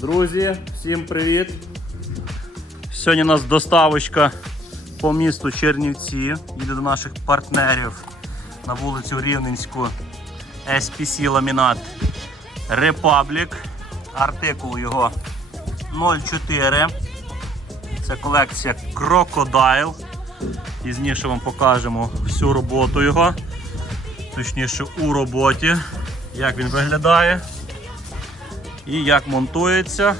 Друзі, всім привіт! Сьогодні у нас доставочка по місту Чернівці. Їде до наших партнерів на вулицю Рівненську SPC ламінат Republic. Артикул його 04. Це колекція Crocodile. Пізніше вам покажемо всю роботу його, точніше у роботі, як він виглядає і як монтується.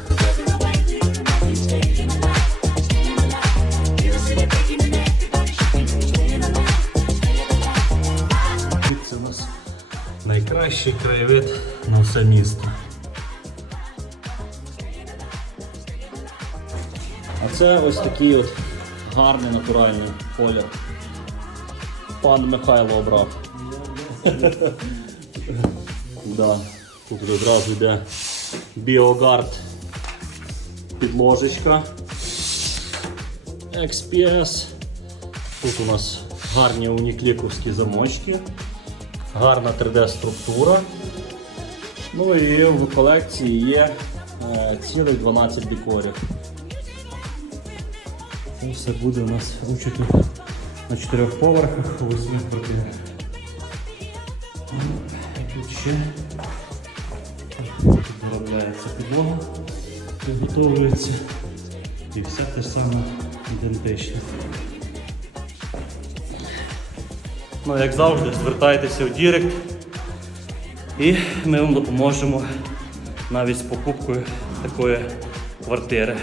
Це у нас найкращий краєвид на все місто. А це ось такий от гарний натуральний колір. Пан Михайло обрав. да. Тут одразу йде Біогард підложечка. XPS. Тут у нас гарні унікліковські замочки, гарна 3D-структура. Ну і в колекції є е, цілих 12 декорів. Це все буде у нас ручити на чотирьох поверхах у восьми квартирах. Тут ще підлога, підготовлюється і все те саме ідентично. Ну, як завжди, звертайтеся в Дірект і ми вам допоможемо навіть з покупкою такої квартири.